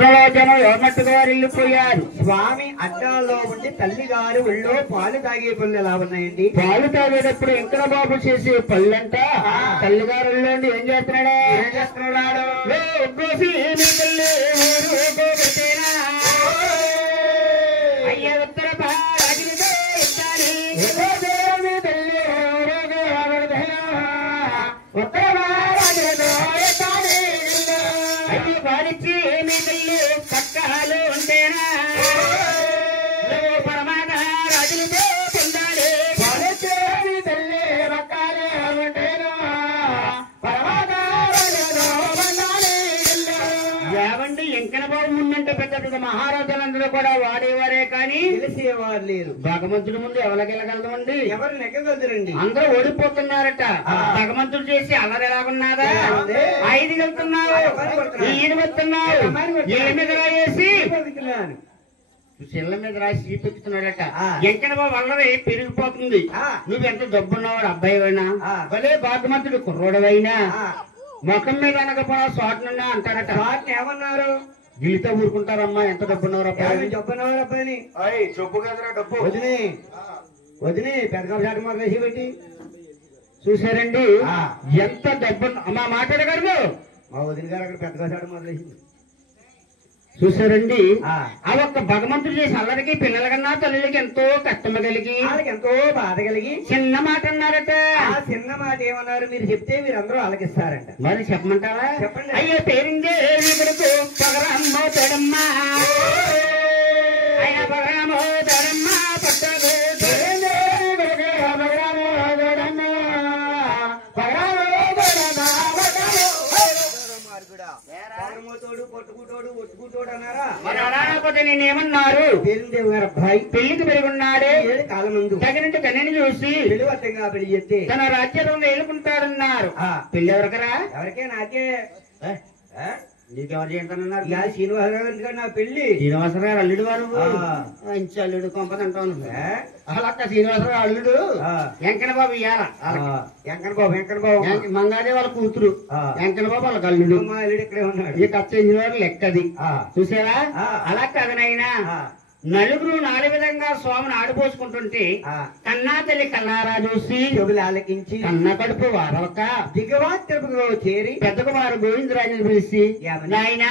ఇంట్లో జనం ఎవరినట్టుగా వారు వెళ్ళిపోయారు. స్వామి అడ్డాల్లో ఉండి తల్లి గారు ఒళ్ళో పాలు తాగే పళ్ళు ఎలా ఉన్నాయండి? పాలు తాగేటప్పుడు వెంకట బాబు చేసే పళ్ళంట తల్లిగారు ఏం చేస్తున్నాడు? అయ్యా ఉత్తర అయ్యి వారిచ్చి మీ తల్లి పక్కలు ఉంటేనా పరమాన రాజులతో పొందాలి. వారిచ్చి తల్లి పక్కలే ఉంటేనా పరమాన రాజులతో పొందాలి. ఏమండి వెంకట బాబు ముందంటే పెద్ద పెద్ద మహారాజులందరూ కూడా వాడేవారే కానీ తెలిసేవారు లేరు. భగవంతుడి ముందు ఎవరికి వెళ్ళగలమండి? ఎవరు నెగ్గగలరండి? అందరూ ఓడిపోతున్నారట. భగవంతుడు చేసి అల్లరి ఎలాగున్నారా? 5 వెళ్తున్నావు, 7 వెళ్తున్నావు, ఇళ్ళ మీద రాయేసి చిల్ల మీద రాసి చీపెక్కుతున్నాడట. వెంకట బాబు అల్లరి పెరిగిపోతుంది. నువ్వెంత డబ్బున్నావు అబ్బాయివైనా, భలే భగవంతుడు కుర్రోడవైనా ముఖం మీద అనకపోయినా చోటనున్నా అంటారట. ఏమన్నారు? గిలితో ఊరుకుంటారమ్మా, ఎంత డబ్బున్నవారు అబ్బాయి? డబ్బున్నవారు అబ్బాయిని చెప్పు కదరా డబ్బు వదిలే వదిలే పెద్ద షాట్ మాకు వేసి పెట్టి చూసారండి ఎంత డబ్బు. అమ్మా మాట్లాడగలరు మా వదిన గారు అక్కడ పెద్దగా షాట్ మొదలేసింది. చూసారండి ఆ ఒక్క భగవంతుడు చేసి అల్లరికి పిల్లల కన్నా తల్లికి ఎంతో కష్టం కలిగి వాళ్ళకి ఎంతో బాధ కలిగి చిన్న మాట అన్నారట. ఆ చిన్న మాట ఏమన్నారు? మీరు చెప్తే మీరందరూ ఆలకిస్తారంట. మరి చెప్పమంటారా? చెప్పండి. అయ్యో పేరిందే కొడుకు పగరమ్మో తడమ్మా, ఆయన పగరమో తడమ్మా పట్టదు పట్టుకుంటోడు ఒట్టుకుంటోడు అన్నారా? మరి అలాకపోతే నేనేమన్నారు? పేరుదేవి గారు అబ్బాయి పెళ్లికి పెరుగున్నాడే 7 కాలం ముందు తగినంత కన్యని చూసి పెళ్లివత్తంగా పెళ్లి చేస్తే తన రాజ్యంలో ఎలుకుంటాడన్నారు. పెళ్లి ఎవరికరా? ఎవరికే నాకే నీకెవరు చేయంటానన్నారు? శ్రీనివాసరావు గారి నా పెళ్లి. శ్రీనివాసరావు అల్లుడు వారు మంచి అల్లుడు కొంపదంటాను. అలా శ్రీనివాసరావు అల్లుడు వెంకట బాబు ఇయ్యాల. వెంకట బాబు మంగాదే వాళ్ళ కూతురు వెంకట బాబు వాళ్ళకి అల్లుడు. మా అల్లుడు ఇక్కడే ఉన్నాడు. ఈ ఖర్చు లెక్కది చూసారా? అలా కదనైనా నలుగురు 4 విధంగా స్వామిని ఆడిపోసుకుంటుంటే కన్నా తల్లి కన్నారా చూసి చెవులు ఆలకించి కన్న కడుపు వారవక దిగవా తిరుపతిలో చేరి పెద్ద కుమారు గోవిందరాజుని పిలిచి నాయన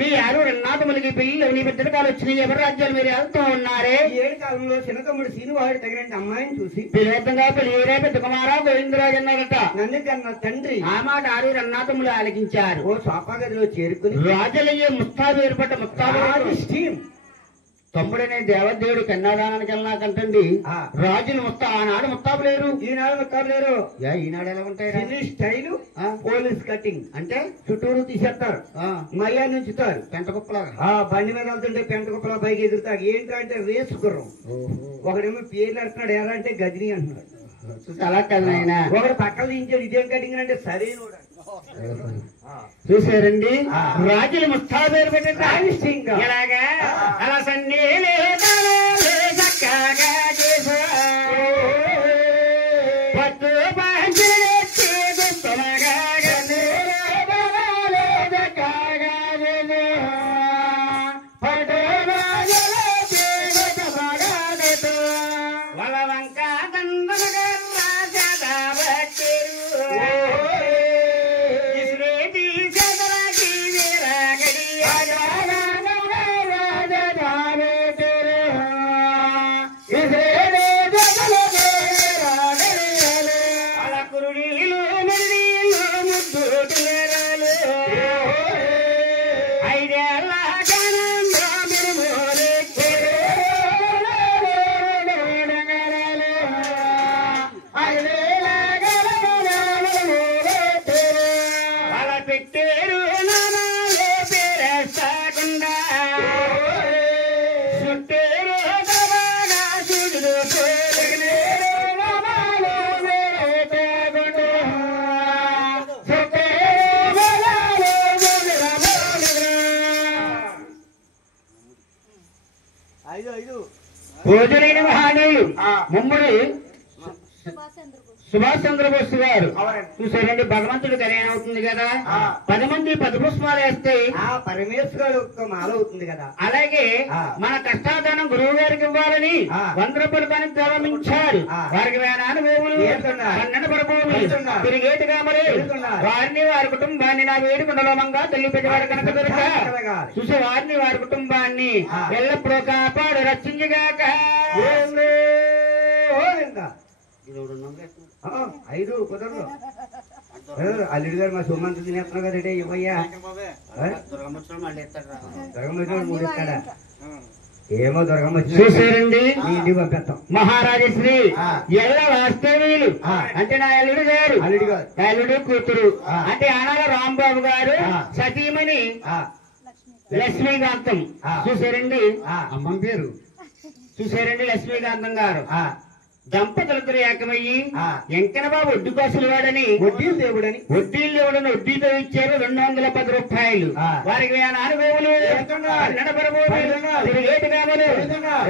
మీ 6 రన్నాథములకి పెళ్లి నీ బిడ్డల కాలు వచ్చినాయి, ఎవరి రాజ్యాలు మీరు వెళ్తూ ఉన్నారే? 7 కాలంలో చిన్న తమ్ముడు శ్రీనివాడు తగినంత అమ్మాయిని చూసి పిలవతంగా పెళ్లిరే పెద్ద కుమారా గోవిందరాజు అన్నారట. నన్ను కన్న తండ్రి ఆ మాట 6 రన్నాథములు ఆలకించారు. ఓ సోఫా గదిలో చేరుకుని రాజులయ్యే ముస్తాబు ఏర్పడ్డ ముస్తాబు స్టీమ్ తమ్ముడనే దేవదేవుడు కన్నాదానానికి వెళ్ళినాకంటండి రాజులు ఆనాడు ముత్తాబు లేరు, ఈనాడు ముత్తాబు లేరు. ఈనాడు ఎలా ఉంటాయి? స్టైలు పోలీస్ కటింగ్ అంటే చుట్టూరు తీసేస్తారు, మళ్ళా నుంచుతారు పెంట కుప్పలాగా. బండి మీద వెళ్తుంటే పెంట కుప్పలా పైకి ఎదురుతారు. ఏంటంటే రేసు గుర్రం. ఒకడేమో పేర్లు అంటున్నాడు, ఎలా అంటే గజని అంటున్నాడు. అలా కదా ఆయన. ఒకడు పక్కన దించాడు, ఇదేం కటింగ్ అంటే సరైన చూసారండి రాజులు ముస్తాబేరు పెట్టారు. ఎలాగా అలా సన్నీ చక్కగా చేసా పట్టు పంచి గొప్పగా వాళ్ళ వంక దండగా భోజనైన మహానీయులు ముమ్మడి సుభాష్ చంద్రబోస్ గారు అవునండి. చూసారండి, భగవంతుడు కళ్యాణం అవుతుంది కదా, 10 మంది 10 పుష్పాలు వేస్తే ఆ పరమేశ్వరుడు ఒక మాల అవుతుంది కదా. అలాగే మన కష్టాధనం గురువు గారికి ఇవ్వాలని 100 రూపాయలు కానీ ప్రారంభించారు. వారికి వేనానుభూములు పన్నెండు పరభూములు తిరిగేటుగా మరి వారిని వారి కుటుంబాన్ని నా వేడుకుండలోమంగా తల్లి పెద్దవారు కనుక దొరక చూసి వారిని వారి కుటుంబాన్ని ఎల్లప్పుడూ కాపాడు రక్షించగాక. 5 కుదరదు. అల్లుడు గారు మా సొమ్మంత తినేస్తున్నావు కదంటే ఇవ్వయ్యా. దుర్గమ్మ 3 ఇస్తాడా? ఏమో దుర్గమ్మ చూసారండి, ఇంటికి పంపిస్తాం. మహారాజశ్రీ ఎల్ల వాస్తవ్యులు అంటే నా అల్లుడు గారు, నా అల్లుడు కూతురు అంటే ఆనాల రాంబాబు గారు సతీమణి లక్ష్మీకాంతం. చూసారండి, అమ్మ పేరు చూసారండి, లక్ష్మీకాంతం గారు దంపతులతో ఏకమయ్యి వెంకన్నబాబు ఒడ్డు కోసలు వాడని వడ్డీలు దేవుడని వడ్డీతో ఇచ్చారు 210 రూపాయలు. వారికి అనుభవములు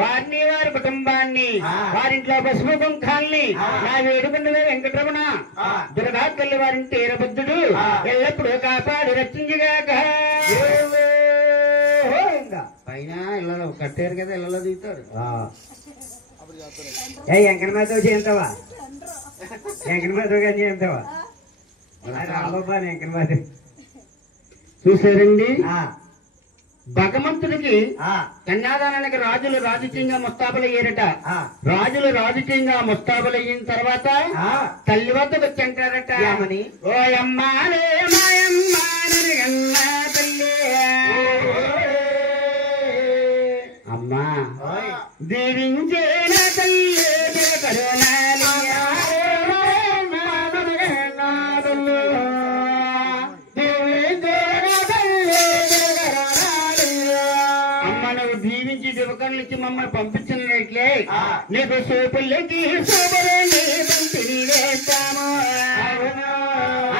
వారిని వారి కుటుంబాన్ని వారింట్లో పసుపు కుంకాల్ని నా వేడుకుండలో వెంకటరమణ దుర్గా తల్లి వారింటి ఏరబుద్ధుడు ఎల్లప్పుడూ కాపాడు రక్షించగాక. పైన ఇళ్ళలో కట్టారు కదా, ఇళ్ళలో దిగుతారు. వెంకటమాధవ్ చేయంతావా? వెంకటమాధవ్ గారు చేయంతావా? రాంబాబా వెంకటమాధవ్. చూసారండి, భగవంతుడికి కన్యాదానానికి రాజులు రాజకీయంగా ముస్తాబులయ్యారట. రాజులు రాజకీయంగా ముస్తాబులయ్యిన తర్వాత తల్లి వద్దకు వచ్చంటారట. ఓ అమ్మాలే మాయమ్మాని కన్నా తల్లి అమ్మా దీవించేన తల్లి అమ్మ నువ్వు దీవించి దివకర్లిచ్చి మమ్మల్ని పంపించినట్లే నీకు సూపులకి సూపరేని పంపిణీ వేస్తాము.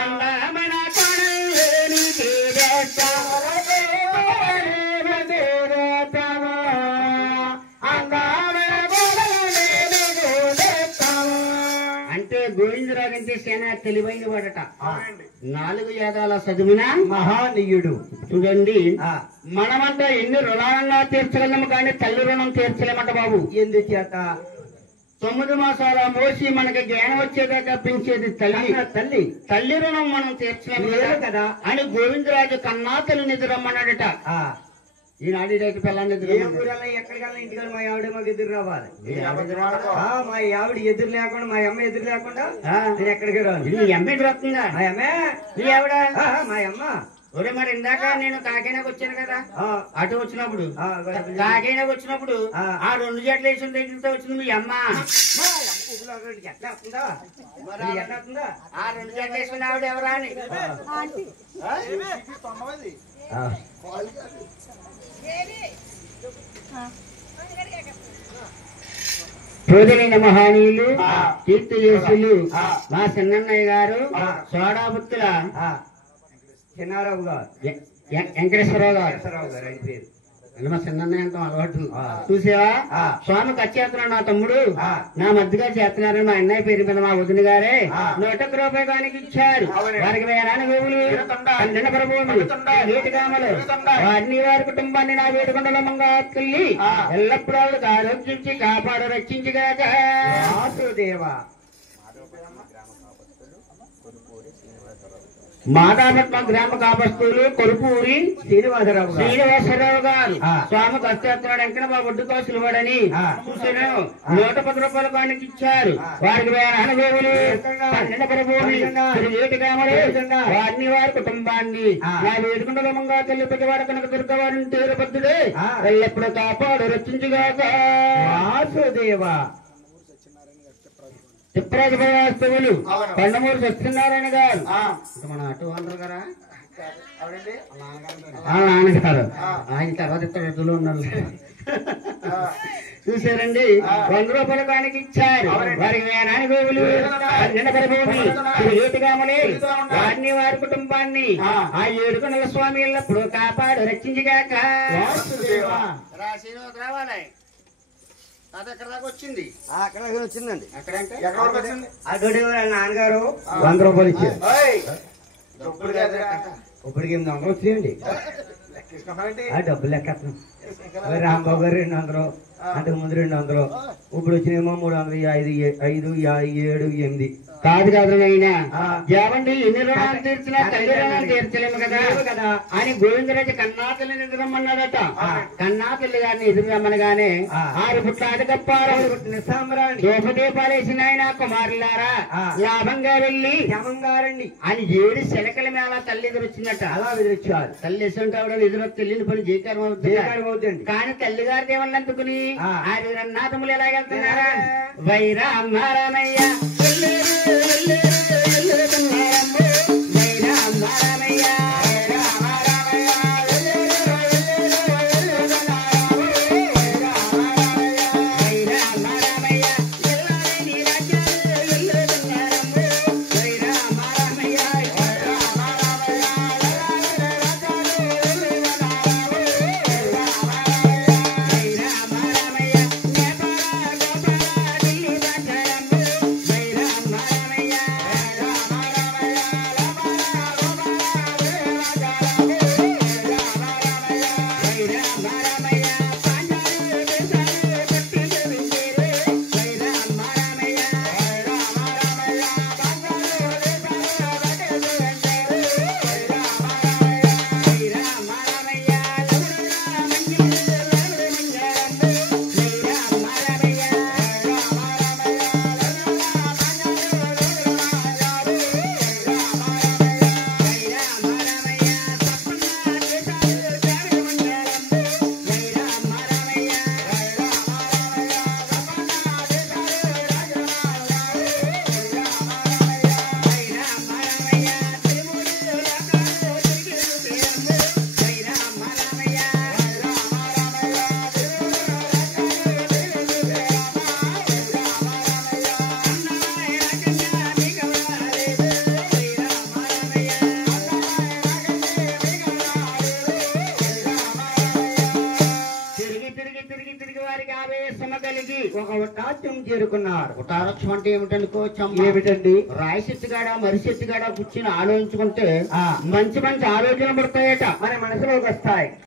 అందమైన కొనలు నీకు వేస్తాము. అంటే గోవిందరాగంటే సేన తెలివైన వాడట. 4 వేదాల చదివిన మహానీయుడు. చూడండి, మనమంట ఎన్ని రుణాలన్నా తీర్చగలము కానీ తల్లి రుణం తీర్చలేమంట బాబు. ఎందుచేత? 9 మాసాల మోసి మనకి జ్ఞానం వచ్చేదాకా పెంచేది తల్లి. తల్లి రుణం మనం తీర్చలేము కదా అని గోవిందరాజు కన్నా తల్లి నిద్రమ్మన్నాడట. ఈనాడు పిల్లల్ని ఎక్కడికల్లా ఇంటికి మా ఆవిడ మాకు ఎదురు రావాలి. మా ఆవిడ ఎదురు లేకుండా, మా అమ్మ ఎదురు లేకుండా నేను ఎక్కడికి రాను. నీ అమ్మ ఎదురు వస్తుందా? మా అమ్మే నీ ఆవిడ మా అమ్మ. ఒరే మరి ఇందాక నేను కాకినాకు వచ్చాను కదా, అటు వచ్చినప్పుడు కాకినాకు వచ్చినప్పుడు ఆ 2 జట్ల వేసిన దగ్గరతో వచ్చింది మీ అమ్మ. ఎట్లా వస్తుందా? ఎట్లా వస్తుందా? ఆ 2 జట్ల వేసుకున్న ఆవిడ ఎవరా అని సోదరైన మహానీయులు కీర్తియేసులు మా చిన్నన్నయ్య గారు సోడాబుత్తుల చిన్నారావు గారు, వెంకటేశ్వరరావు గారు అని పేరు. మా చిన్నన్నయ్య అంటాం అలవాటు. చూసావా, స్వామి కచ్చేస్తున్నాడు నా తమ్ముడు, నా మధ్యగా చేస్తున్నారని మా అన్నయ్య పేరు మీద మా వదిన గారే 101 రూపాయలు కానికి ఇచ్చారు. వారికి వేలాని గోవులు 12 పరభూములు నీటిగామలు వారిని వారి కుటుంబాన్ని నా వేడుకొండల మంగాత్కెళ్ళి ఎల్లప్పుడూ ఆవిడకు ఆరోగ్యించి కాపాడు రక్షించగాక. వాసుదేవా మాదాపట్నం గ్రామ కాపస్తులు కొరుపూరి శ్రీనివాసరావు గారు స్వామి కష్టేస్తున్నాడు వెంకటబాబు ఒడ్డు కోసులు వాడని చూసాను 110 రూపాయలు కానికి ఇచ్చారు. వారికి అనుభూములు 12 పరభూములు వారిని వారి కుటుంబాన్ని నా వేడుకుండలో మంగా తల్లి పెద్దవాడు కనుక దుర్గవారిని తీరబద్దుడే ఎల్లప్పుడూ కాపాడు రక్షించుగాక. వాసుదేవా తిప్పరాజులు కొండమూరు సత్యనారాయణ గారు మన అటు అందరు కదా నాన్నగారు ఆయన తర్వాత ఇద్దరు ఉన్నారు. చూసారండి 100 రూపాయలు కానికి ఇచ్చారు. వారికి వేనాని గోవులు 12 పరభూమి ఏటిగామని వారిని వారి కుటుంబాన్ని ఆ ఏడుకొండల స్వామి ఎల్లప్పుడు కాపాడు రక్షించగాక. రావాలి అది ఎక్కడ దాకా వచ్చింది? అక్కడ వచ్చిందండి. ఎక్కడంటే ఎక్కడ వరకు వచ్చింది? అడ్డోడి వాళ్ళ నాన్నగారు 100 రూపాయలు ఇచ్చారు. ఏయ్, డబ్బులు కాదు లెక్క. ఇప్పటికి 800 వచ్చేయండి. లెక్కిస్తున్నావేంటి? ఆ డబ్బులు లెక్కేస్తున్నాం. రాంబాబు గారు 200, అంతకు ముందు 200, ఇప్పుడు వచ్చినేమో 300, 5, 7, 8. కాదు కాదు అయినా ఏమండి ఎన్ని రుణాలు తీర్చినా తల్లి రుణాలు తీర్చలేము కదా కదా అని గోవిందరాజు కన్నా తల్లిని ఎదురమ్మన్నాడట. కన్నా తల్లి గారిని ఎదురు రమ్మనగానే 6 పుట్ల అడగప్పారు దోపదీపాలు వేసిన ఆయన కుమారులారా లాభంగా వెళ్ళి క్షమంగారండి అని 7 శిలకల మేళ తల్లి ఎదురొచ్చిందట. అలా ఎదురొచ్చారు. తల్లి ఎసుంటే ఎదురొచ్చి వెళ్ళిన పని జీకారం అవుతుంది. కానీ తల్లి గారి ఏమన్నందుకుని 6 అన్నాథములు ఎలాగెళ్తున్నారా? వైరామయ్య ఒక ఉటాత్యం చేరుకున్నారు. ఉటారక్షం అంటే ఏమిటనుకోవచ్చమ్మా? ఏమిటండి? రాయశెత్తిగాడ మరిశెత్తిగాడ కూర్చుని ఆలోచించుకుంటే మంచి మంచి ఆలోచనలు పడతాయట. మన మనసులోకి వస్తాయి.